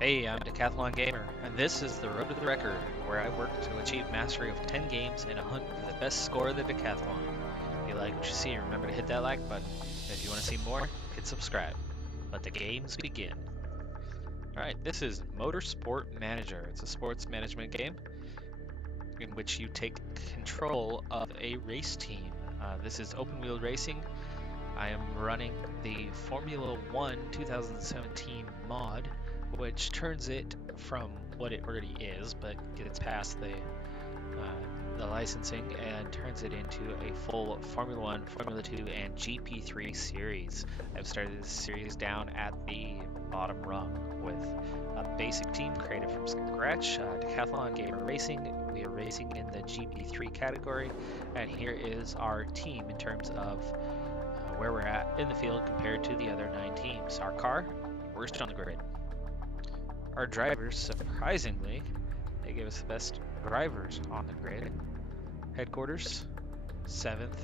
Hey, I'm Decathlon Gamer, and this is the Road to the Record, where I work to achieve mastery of 10 games in a hunt for the best score of the Decathlon. If you like what you see, remember to hit that like button. If you want to see more, hit subscribe. Let the games begin. Alright, this is Motorsport Manager. It's a sports management game in which you take control of a race team. This is open wheel racing. I am running the Formula 1 2017 mod, which turns it from what it already is, but gets past the licensing and turns it into a full Formula 1, Formula 2, and GP3 series. I've started this series down at the bottom rung with a basic team created from scratch. Decathlon Gamer Racing. We are racing in the GP3 category, and here is our team in terms of where we're at in the field compared to the other 9 teams. Our car, worst on the grid. Our drivers, surprisingly, they gave us the best drivers on the grid. Headquarters, 7th.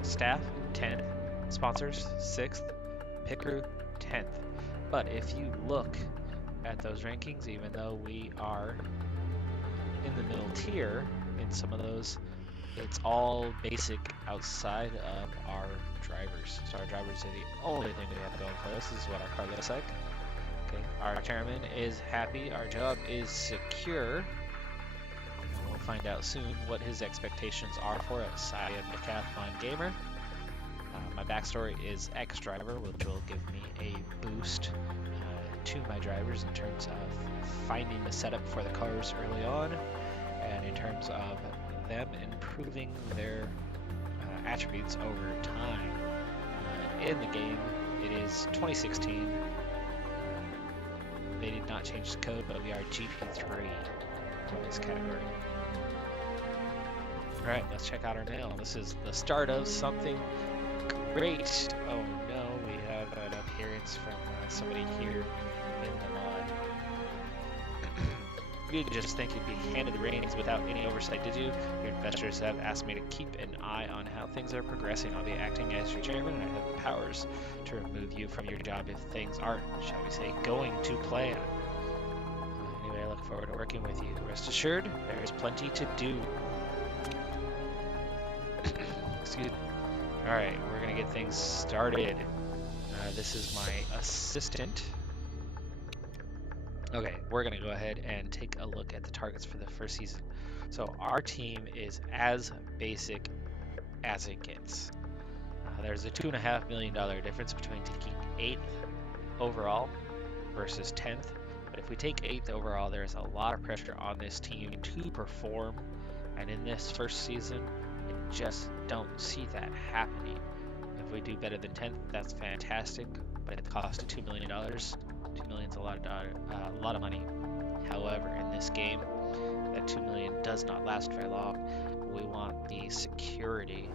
Staff, 10th. Sponsors, 6th. Pit crew, 10th. But if you look at those rankings, even though we are in the middle tier in some of those, it's all basic outside of our drivers. So our drivers are the only thing we have going for us. This is what our car looks like. Okay, our chairman is happy. Our job is secure. And we'll find out soon what his expectations are for us. I am Decathlon Gamer. My backstory is ex-driver, which will give me a boost to my drivers in terms of finding the setup for the cars early on, and in terms of them improving their attributes over time. In the game, it is 2016. They did not change the code, but we are GP3 in this category. Alright, let's check out our mail. This is the start of something great. Oh no, we have an appearance from somebody here in the mod. You didn't just think you'd be handed the reins without any oversight, did you? Your investors have asked me to keep an eye on how things are progressing. I'll be acting as your chairman, and I have the powers to remove you from your job if things aren't, shall we say, going to plan. Anyway, I look forward to working with you. Rest assured, there is plenty to do. Excuse me. Alright, we're going to get things started. This is my assistant. Okay, we're going to go ahead and take a look at the targets for the first season. So our team is as basic as it gets. There's a $2.5 million difference between taking 8th overall versus 10th. But if we take 8th overall, there's a lot of pressure on this team to perform. And in this first season, I just don't see that happening. If we do better than 10th, that's fantastic. But at the cost of $2 million, $2 million is a lot of money. However, in this game, that $2 million does not last very long. We want the security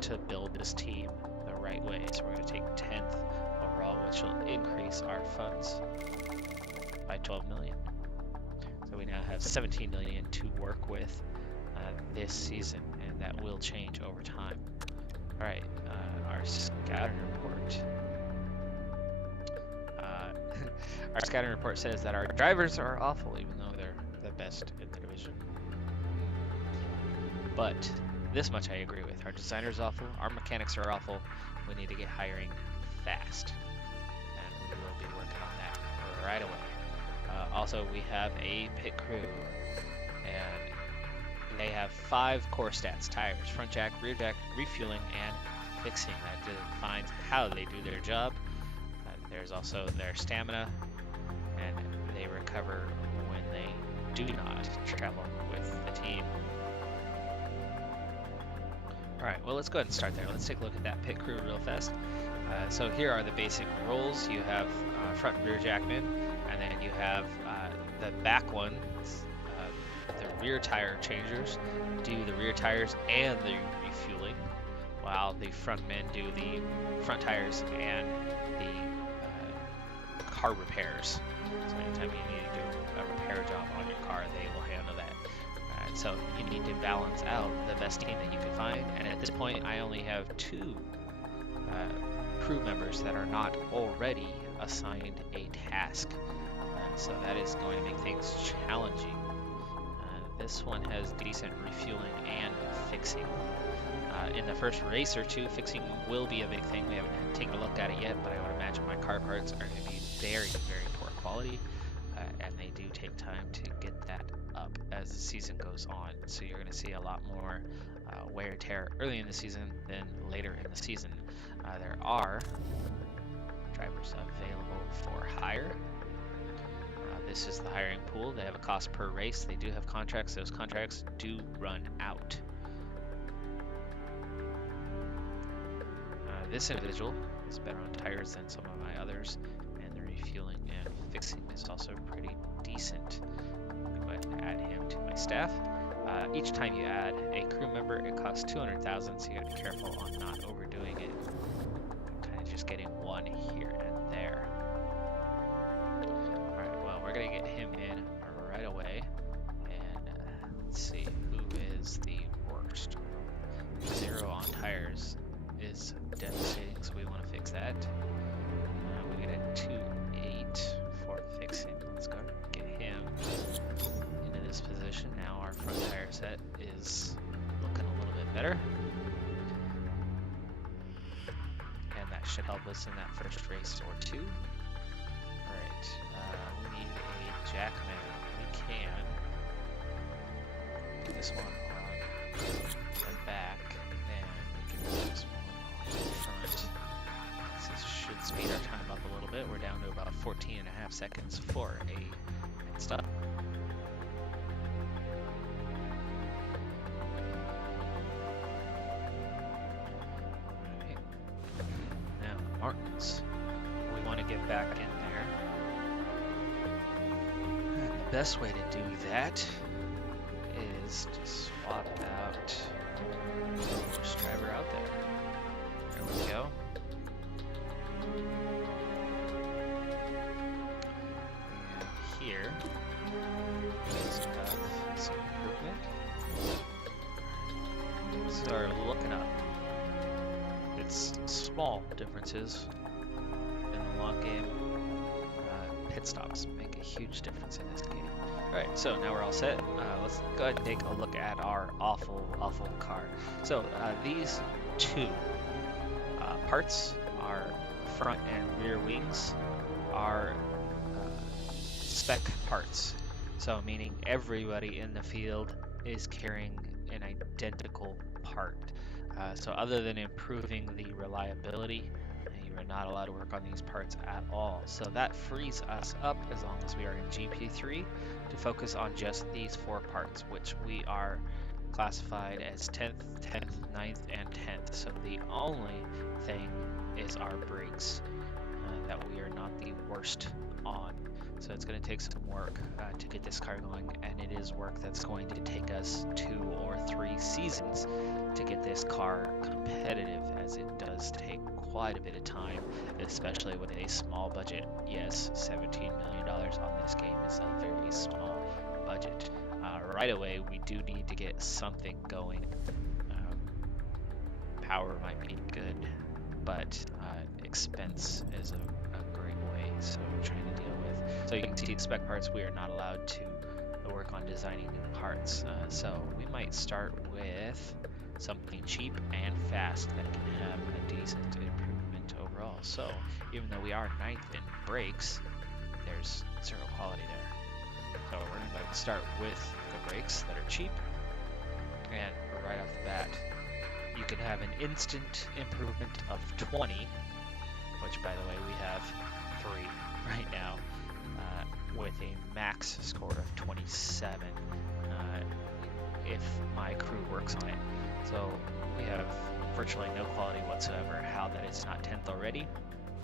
to build this team the right way. So we're going to take 10th overall, which will increase our funds by 12 million. So we now have 17 million to work with this season, and that will change over time. All right, our scouting report. Our scouting report says that our drivers are awful, even though they're the best in the division. But this much I agree with. Our designer's awful, our mechanics are awful. We need to get hiring fast, and we will be working on that right away. Also, we have a pit crew, and they have 5 core stats: tires, front jack, rear jack, refueling, and fixing. That defines how they do their job. There's also their stamina, and they recover when they do not travel with the team. Alright, well, let's go ahead and start there. Let's take a look at that pit crew real fast. So here are the basic roles. You have front and rear jackman, and then you have the back one, the rear tire changers do the rear tires and the refueling, while the front men do the front tires and the car repairs. So anytime you need to do a repair job on your car, they will handle that. So you need to balance out the best team that you can find, and at this point I only have 2 crew members that are not already assigned a task. so that is going to make things challenging. This one has decent refueling and fixing. In the first race or two, fixing will be a big thing. We haven't taken a look at it yet, but I would imagine my car parts are going to be very, very poor quality, and they do take time to get that up as the season goes on. So you're going to see a lot more wear and tear early in the season than later in the season. There are drivers available for hire. This is the hiring pool. They have a cost per race. They do have contracts. Those contracts do run out. This individual is better on tires than some of my others, and the refueling and fixing is also pretty decent. I'm going to go ahead and add him to my staff. Each time you add a crew member, it costs 200,000, so you got to be careful on not overdoing it. Kind of just getting one here and there. Alright, well, we're going to get him in right away, and let's see who is the worst. 0 on tires is devastating, so we want to fix that. We get a 2.8 for fixing. Let's go get him into this position. Now our front tire set is looking a little bit better, and that should help us in that first race or two. Alright, we need a jackman. We can do this one on the back, and we can do this one front. This should speed our time up a little bit. We're down to about 14.5 seconds for a pit stop. Alright. Now, Martins. We want to get back in there. And the best way to do that is to swap out the worst driver out there. There we go. And here, let's have some improvement. Start looking up. It's small differences in the long game. Pit stops make a huge difference in this game. Alright, so now we're all set. Let's go ahead and take a look at our awful car. So these two parts, our front and rear wings, are spec parts. So meaning everybody in the field is carrying an identical part. So other than improving the reliability, you are not allowed to work on these parts at all. So that frees us up, as long as we are in GP3, to focus on just these 4 parts, which we are classified as 10th, 10th, 9th, and 10th. So the only thing is our brakes that we are not the worst on. So it's going to take some work to get this car going, and it is work that's going to take us 2 or 3 seasons to get this car competitive, as it does take quite a bit of time, especially with a small budget. Yes, $17 million on this game is a very small budget. Right away, we do need to get something going. Power might be good, but expense is a great way, so we're trying to deal with. So you can see the spec parts, we are not allowed to work on designing new parts. So we might start with something cheap and fast that can have a decent improvement overall. So even though we are 9th in brakes, there's 0 quality there. So we're going to go ahead and start with the brakes that are cheap, and right off the bat, you can have an instant improvement of 20, which by the way we have 3 right now, with a max score of 27 if my crew works on it. So we have virtually no quality whatsoever. How that it's not 10th already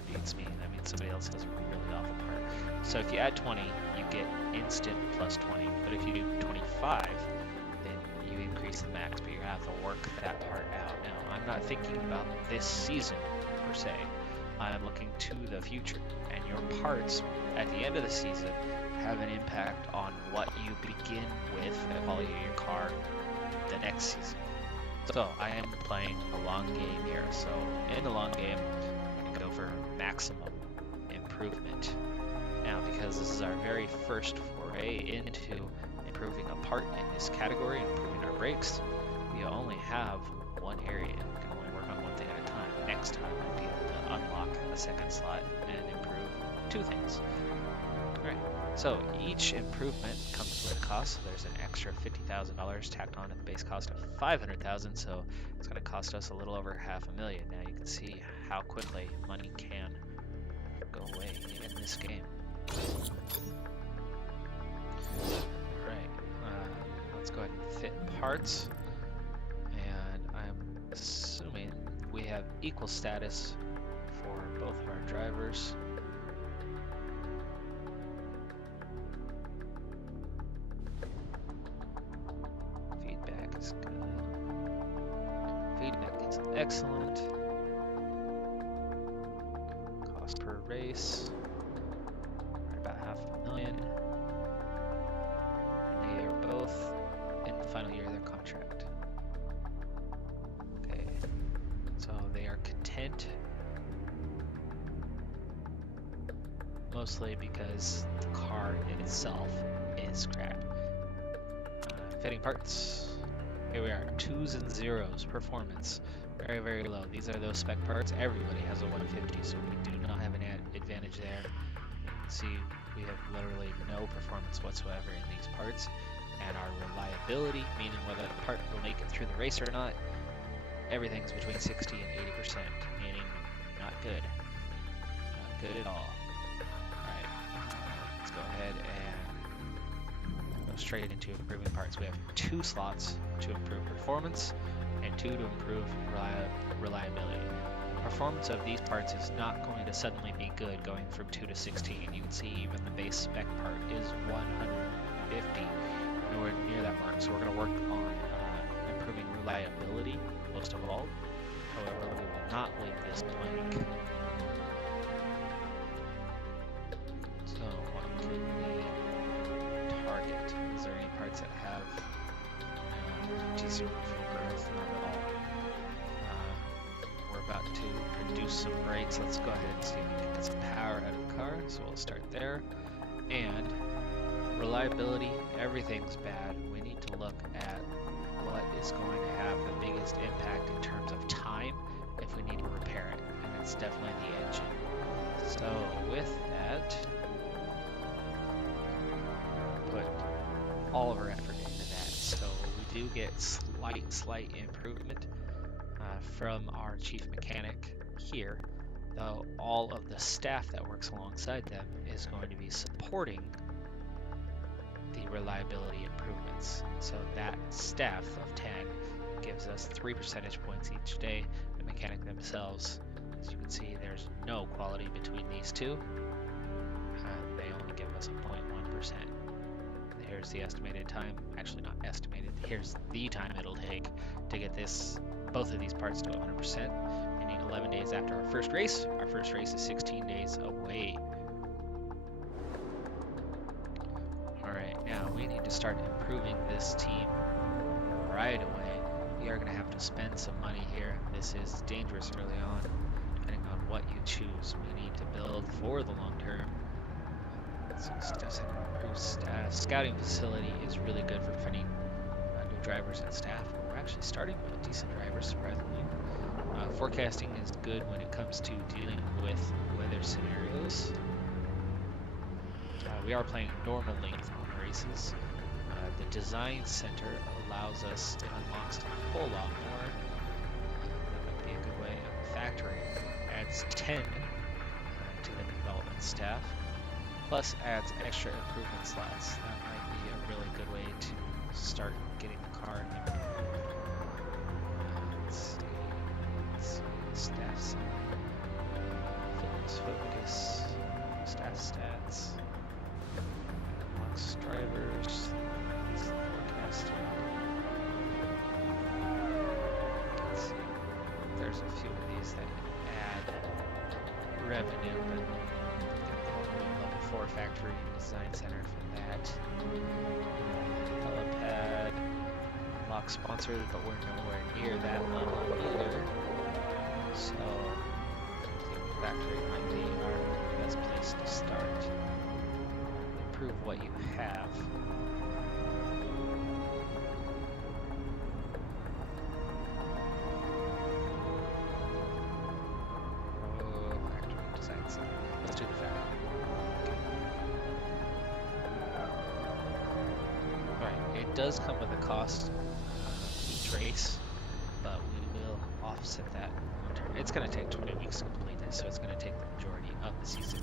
beats me. That means somebody else has a really awful part. So if you add 20, you get instant plus 20. But if you do 25, then you increase the max, but you have to work that part out. Now, I'm not thinking about this season per se. I'm looking to the future, and your parts at the end of the season have an impact on what you begin with the quality of your car the next season. So I am playing a long game here. So in the long game, I'm going to go for maximum improvement. Now, because this is our very first foray into improving a part in this category, improving our brakes, we only have one area. We can only work on one thing at a time. Next time, I'd be able to unlock a second slot and improve two things. Alright, so each improvement comes with a cost. So there's an extra $50,000 tacked on to the base cost of $500,000, so it's going to cost us a little over $500,000. Now you can see how quickly money can go away in this game. Alright, let's go ahead and fit parts. And I'm assuming we have equal status for both of our drivers. Feedback is good. Feedback is excellent. Cost per race, right about $500,000. And they are both in the final year of their contract. Okay, so they are content, mostly because the car itself is crap. Fitting parts. Here we are, 2s and 0s, performance. Very, very low. These are those spec parts. Everybody has a 150, so we do not have an advantage there. You can see we have literally no performance whatsoever in these parts. And our reliability, meaning whether the part will make it through the race or not, everything's between 60 and 80%, meaning not good. Not good at all. Alright, let's go ahead and go straight into improving parts. We have 2 slots to improve performance and 2 to improve reliability. Performance of these parts is not going to suddenly be good going from 2 to 16. You can see even the base spec part is 150, nowhere near that mark. So we're going to work on improving reliability most of all. However, we will not leave this blank. So what can we target? Is there any parts that have decent room for growth? Not at all. We're about to produce some brakes. Let's go ahead and see if we can get some power out of the car. So we'll start there. And reliability, everything's bad. We need to look at what is going to have the biggest impact in terms of time if we need to repair it. And it's definitely the engine. So with that, put all of our effort into that. So we do get slight improvement from our chief mechanic here, though all of the staff that works alongside them is going to be supporting the reliability improvements. So that staff of 10 gives us 3 percentage points each day. The mechanic themselves, as you can see, there's no quality between these two. They only give us a 0.1%. Here's the estimated time. Actually, not estimated. Here's the time it'll take to get both of these parts to 100%. Meaning 11 days after our first race. Our first race is 16 days away. Alright, now we need to start improving this team right away. We are going to have to spend some money here. This is dangerous early on, depending on what you choose. We need to build for the long term. So improved staff. Scouting facility is really good for finding new drivers and staff. We're actually starting with decent drivers, surprisingly. Forecasting is good when it comes to dealing with weather scenarios. We are playing normal length races. The design center allows us to unlock a whole lot more. That might be a good way. Factory adds 10 to the development staff, plus adds extra improvement slots. That might be a really good way to start getting the car improved. Let's see. Staff center, fitness focus, staff stats. Unlocks drivers, forecasting. Let's see. There's a few of these that add revenue, but level 4 factory design center for that. Helipad, unlock sponsors, but we're nowhere near that level either. So I think factory might be our best place to start. improve what you have. Factory design center. Let's do the factory. Okay. Alright, it does come with a cost each race, but we will offset that. It's going to take 20 weeks to complete this, so it's going to take the majority of the season.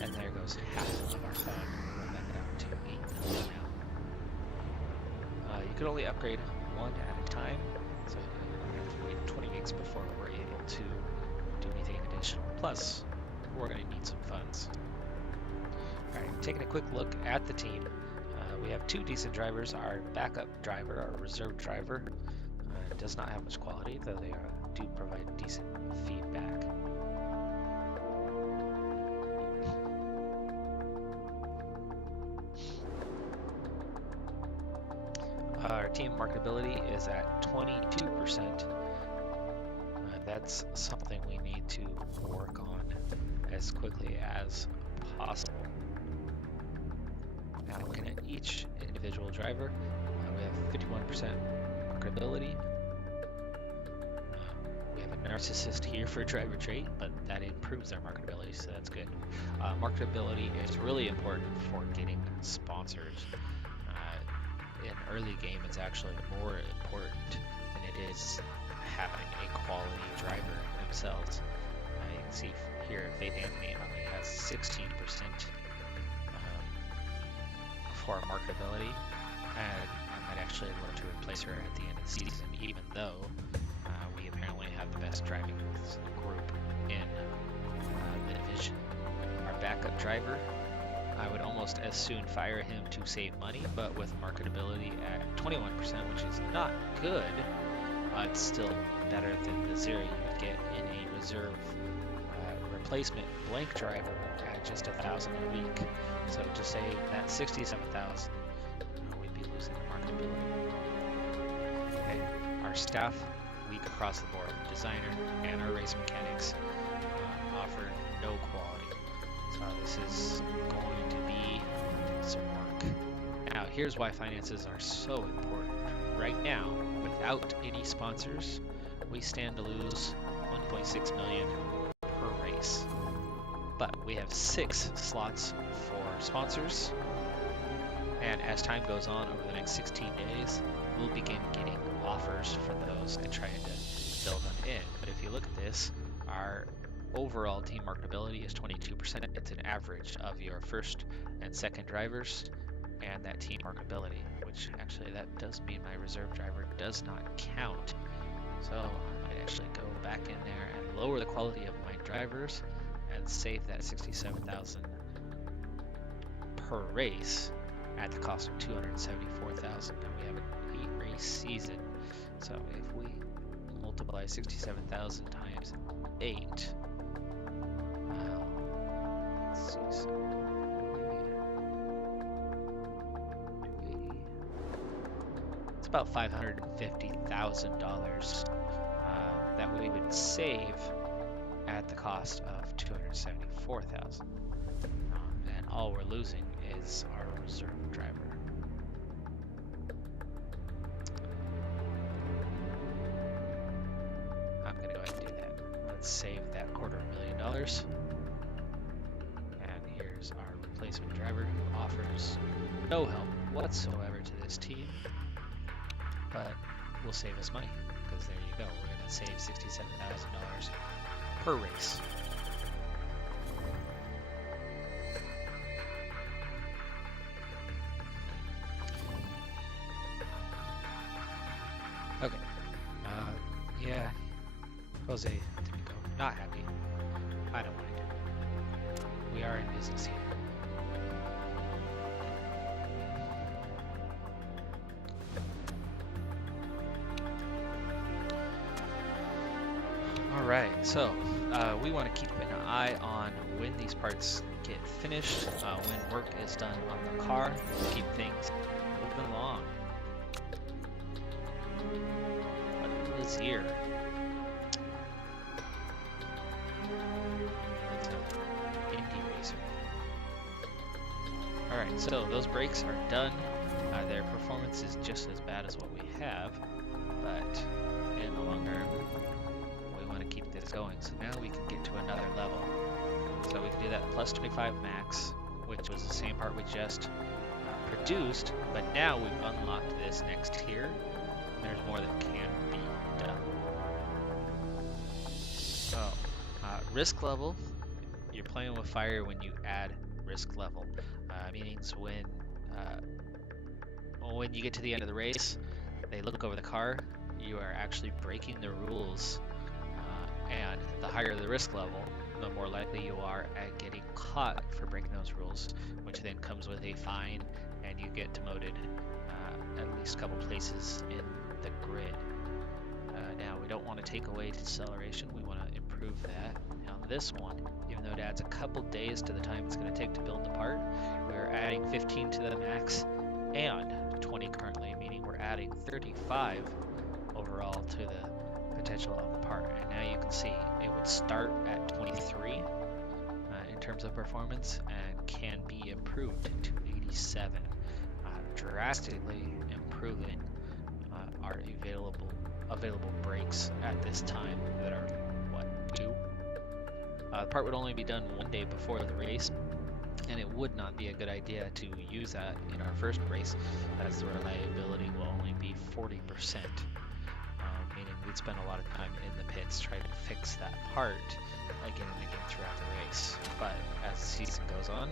And there goes half of our fund. We'll roll that down to 8 million now. You could only upgrade one at a time, so we have to wait 20 weeks before we're able to do anything additional. Plus, we're going to need some funds. Alright, taking a quick look at the team. We have two decent drivers. Our backup driver, our reserve driver, does not have much quality, though they do provide decent feedback. Our team marketability is at 22%. That's something we need to work on as quickly as possible. Now looking at each individual driver, we have 51% marketability. We have a narcissist here for driver trait, but that improves our marketability, so that's good. Marketability is really important for getting sponsors. In early game, it's actually more important than it is having a quality driver themselves. You can see here, Faith Anthony only has 16% for marketability, and I might actually look to replace her at the end of the season, even though we apparently have the best driving group in the division. Our backup driver, I would almost as soon fire him to save money, but with marketability at 21%, which is not good, it's still better than the zero you would get in a reserve replacement blank driver at just $1,000 a week. So to say that 67,000, we'd be losing the marketability. Okay, our staff, weak across the board. Designer and our race mechanics offer no quality. So this is going to be some work. Now, here's why finances are so important. Right now, without any sponsors, we stand to lose 1.6 million per race. But we have 6 slots for sponsors, and as time goes on over the next 16 days, we'll begin getting offers for those and trying to fill them in. But if you look at this, our overall team marketability is 22%. It's an average of your first and second drivers and that team marketability, which actually that does mean my reserve driver does not count. So I might actually go back in there and lower the quality of my drivers and save that 67,000 per race at the cost of 274,000. And we have an 8-race season. So if we multiply 67,000 times 8, let's see, so it's about $550,000 that we would save at the cost of 274,000, and all we're losing is our reserve driver. I'm gonna go ahead and do that. Let's save that $250,000, and here's our replacement driver who offers no help whatsoever to this team, but will save us money, because there you go, we're gonna save $67,000 per race. Okay. Yeah. Jose Timico, not happy. I don't mind. We are in business here. Alright, so we want to keep an eye on when these parts get finished, when work is done on the car, keep things moving along. What is here? It's an indie racer. Alright, so those brakes are done. Their performance is just as bad as what we have, but in the long term, we want to keep this going. So now we can get to another level. So we can do that plus 25 max, which was the same part we just produced, but now we've unlocked this next tier, and there's more that can be done. So, risk level, you're playing with fire when you add risk level. Meanings when you get to the end of the race, they look over the car, you are actually breaking the rules, and the higher the risk level, the more likely you are at getting caught for breaking those rules, which then comes with a fine, and you get demoted at least a couple places in the grid. Now, we don't want to take away deceleration, we want to improve that. Now this one, even though it adds a couple days to the time it's going to take to build the part, we're adding 15 to the max and 20 currently, meaning we're adding 35 overall to the potential of the part. And now you can see it would start at 23 in terms of performance and can be improved to 87, drastically improving our available brakes at this time that are what, 2? The part would only be done one day before the race, and it would not be a good idea to use that in our first race, as the reliability will only be 40%, meaning we'd spend a lot of time in the pits trying to fix that part again and again throughout the race. But as the season goes on,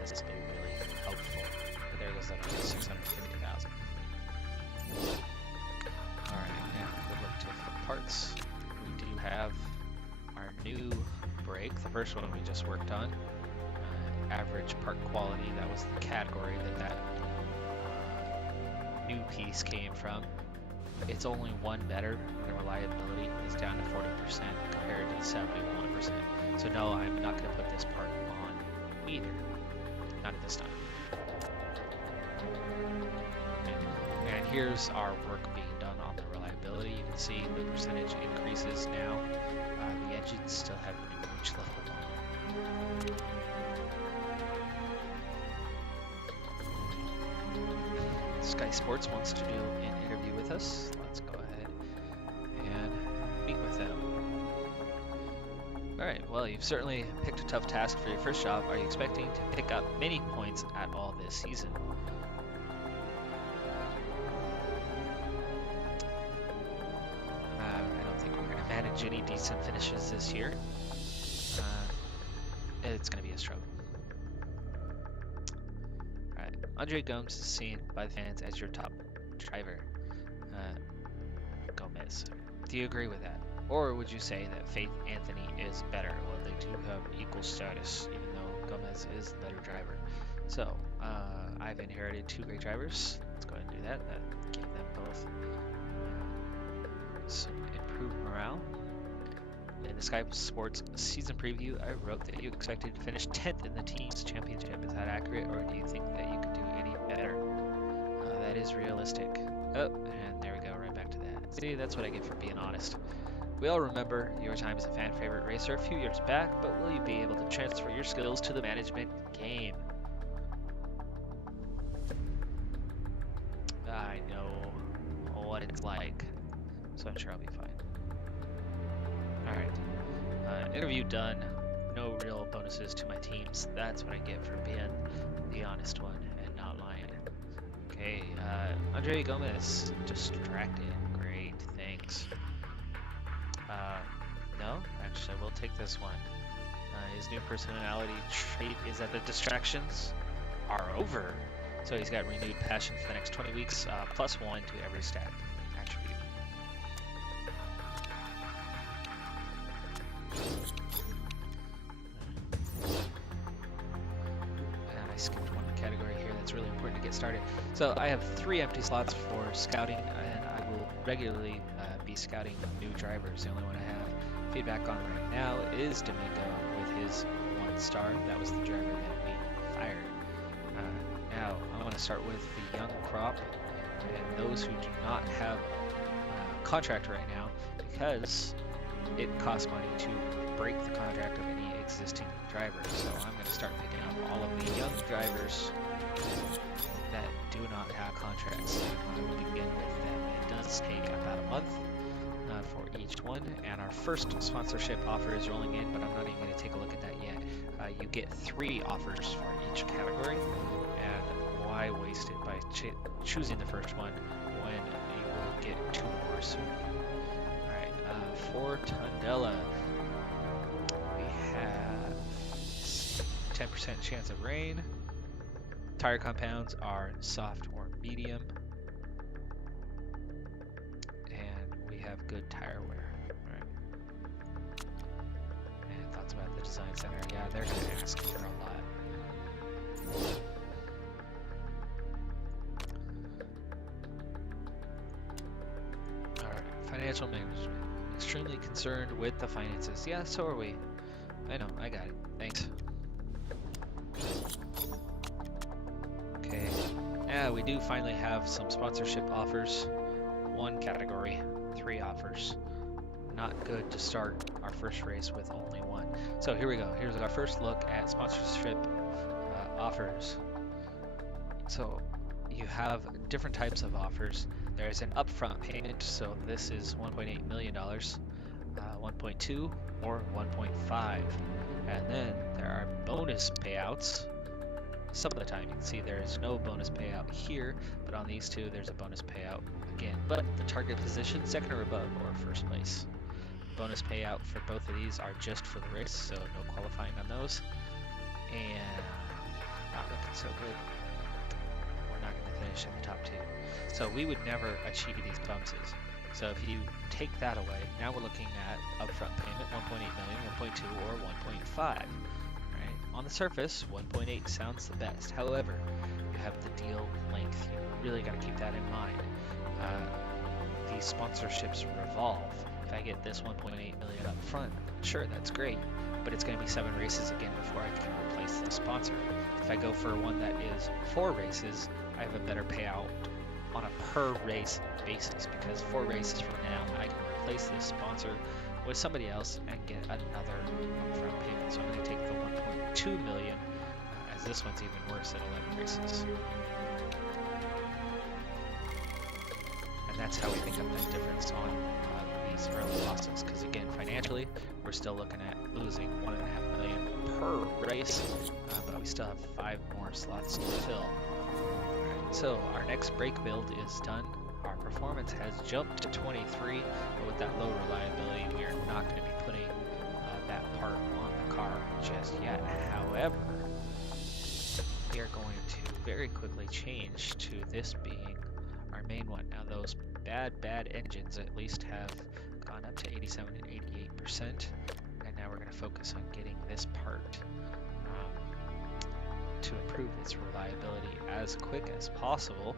this has been really helpful. But there goes that 650,000. Alright, now we look to the parts. We do have our new brake, the first one we just worked on. Average part quality, that was the category that new piece came from. It's only one better, and the reliability is down to 40% compared to the 71%. So no, I'm not going to put this part on either. Not at this time. And here's our work being done on the reliability. You can see the percentage increases now. The engines still have new reach level 1. Sky Sports wants to do an interview with us. Let's go ahead and meet with them. Alright, well, you've certainly picked a tough task for your first job. Are you expecting to pick up many points at all this season? I don't think we're going to manage any decent finishes this year. It's going to be a struggle. Andre Gomes is seen by the fans as your top driver. Gomez, do you agree with that? Or would you say that Faith Anthony is better? Well, they do have equal status, even though Gomez is the better driver. So, I've inherited 2 great drivers. Let's go ahead and do that. Give them both some improved morale. In the Sky Sports season preview, I wrote that you expected to finish 10th in the team's championship. Is that accurate, or do you think that you could do any better? That is realistic. Oh, and there we go, right back to that. See, that's what I get for being honest. We all remember your time as a fan favorite racer a few years back, but will you be able to transfer your skills to the management game? I know what it's like, so I'm sure I'll be fine. Alright, interview done. No real bonuses to my teams. That's what I get for being the honest one and not lying. Okay, Andre Gomez, distracted. Great, thanks. No, actually I will take this one. His new personality trait is that the distractions are over. So he's got renewed passion for the next 20 weeks, +1 to every stat attribute. And I skipped one category here that's really important to get started. So I have 3 empty slots for scouting, and I will regularly be scouting new drivers. The only one I have feedback on right now is Domingo with his 1 star. That was the driver that we fired. Now I want to start with the young crop and those who do not have a contract right now, because it costs money to break the contract of any existing driver. So I'm going to start picking up all of the young drivers that do not have contracts. We'll begin with them. It does take about a month for each one, and our first sponsorship offer is rolling in, but I'm not even going to take a look at that yet. You get 3 offers for each category, and why waste it by choosing the first one when you will get 2 more soon. Alright, for Tondela, we have 10% chance of rain. Tire compounds are soft or medium. And we have good tire wear. Right. And thoughts about the design center. Yeah, they're going to ask for a lot. Alright, financial management. Extremely concerned with the finances. Yeah, so are we. I know, I got it. Thanks. Okay. Yeah, we do finally have some sponsorship offers. 1 category, 3 offers. Not good to start our first race with only 1. So here we go. Here's our first look at sponsorship offers. So you have different types of offers. There's an upfront payment, so this is $1.8 million, 1.2 or 1.5. And then there are bonus payouts. Some of the time you can see there is no bonus payout here, but on these 2 there's a bonus payout again. But the target position, second or above, or first place. Bonus payout for both of these are just for the race, so no qualifying on those. And not looking so good. We're not going to finish in the top 2. So we would never achieve these bonuses. So if you take that away, now we're looking at upfront payment, 1.8 million, 1.2, or 1.5. On the surface, 1.8 sounds the best. However, you have the deal length. You really got to keep that in mind. These sponsorships revolve. If I get this 1.8 million up front, sure, that's great, but it's going to be 7 races again before I can replace the sponsor. If I go for one that is 4 races, I have a better payout on a per race basis, because 4 races from now, I can replace this sponsor with somebody else and get another upfront payment. So I'm going to take the 1.2 million, as this one's even worse at 11 races. And that's how we make up that difference on these early losses, because again, financially, we're still looking at losing 1.5 million per race, but we still have 5 more slots to fill. Alright, so our next brake build is done. Our performance has jumped to 23, but with that low reliability, we are not going to be putting that part on the car just yet. However, we are going to very quickly change to this being our main one. Now those bad engines at least have gone up to 87 and 88%, and now we're going to focus on getting this part to improve its reliability as quick as possible,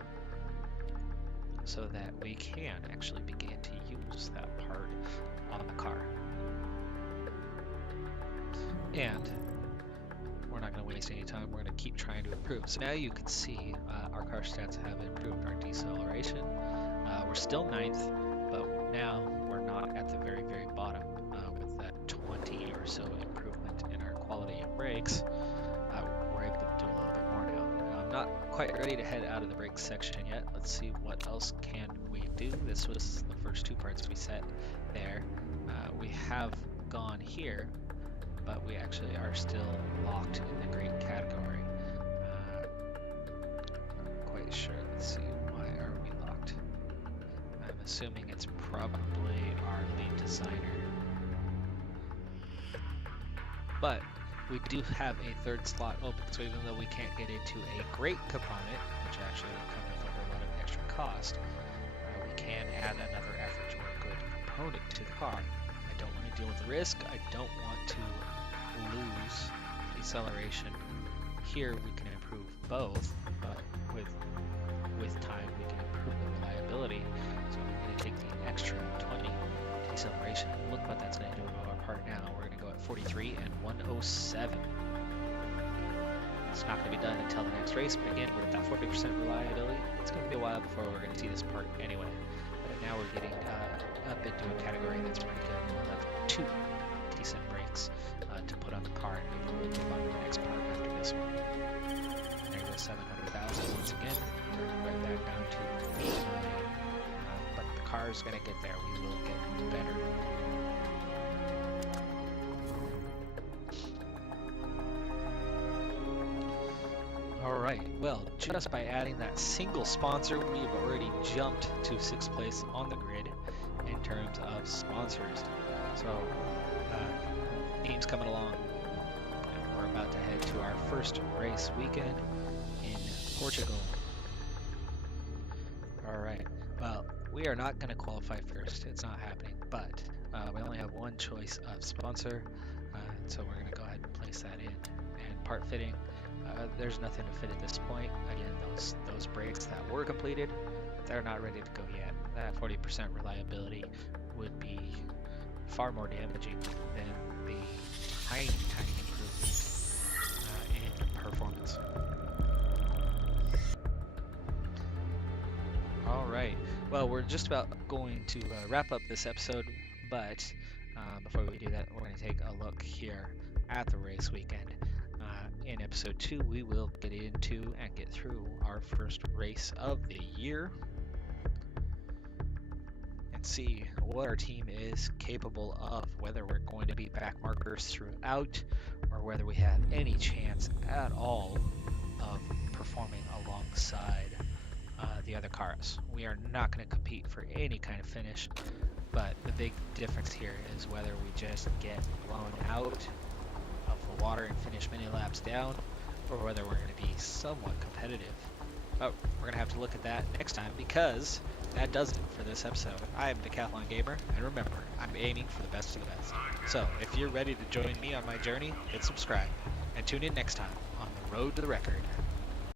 so that we can actually begin to use that part on the car. And we're not going to waste any time, we're going to keep trying to improve. So now you can see our car stats have improved. Our deceleration, we're still 9th, but now we're not at the very bottom with that 20 or so improvement in our quality of brakes. We're able to do a little bit more now. I'm not quite ready to head out of the brakes section yet. Let's see what else can we do. This was the first 2 parts we set there. We have gone here, but we actually are still locked in the green category. Not quite sure. Let's see, why are we locked? I'm assuming it's probably our lead designer. But we do have a 3rd slot open, so even though we can't get into a great component, which actually will come with a whole lot of extra cost, we can add another average or good component to the car. I don't want to deal with the risk. I don't want to lose deceleration. Here we can improve both, but with time we can improve the reliability. So I'm going to take the extra 20 deceleration. Look what that's going to do to our part now. We're going to go at 43 and 107. It's not going to be done until the next race, but again, with that 40% reliability, it's going to be a while before we're going to see this part anyway. But now we're getting up into a category that's pretty good. We'll have 2 decent brakes to put on the car, and maybe we'll move on to the next part after this one. just going to get there. We will get better. Alright, well, just by adding that single sponsor, we've already jumped to 6th place on the grid in terms of sponsors. So, team's coming along, and we're about to head to our first race weekend in Portugal. Alright, well, we are not going to qualify first, it's not happening, but we only have one choice of sponsor, so we're going to go ahead and place that in. And part fitting, there's nothing to fit at this point. Again, those brakes that were completed, they're not ready to go yet. That 40% reliability would be far more damaging than the tiny improvement in performance. Alright, well, we're just about going to wrap up this episode, but before we do that, we're going to take a look here at the race weekend. In episode 2, we will get into and get through our first race of the year and see what our team is capable of, whether we're going to be back markers throughout or whether we have any chance at all of performing alongside the other cars. We are not going to compete for any kind of finish, but the big difference here is whether we just get blown out of the water and finish many laps down, or whether we're going to be somewhat competitive. But we're going to have to look at that next time, because that does it for this episode. I am Decathlon Gamer, and remember, I'm aiming for the best of the best. So if you're ready to join me on my journey, hit subscribe, and tune in next time on the road to the record.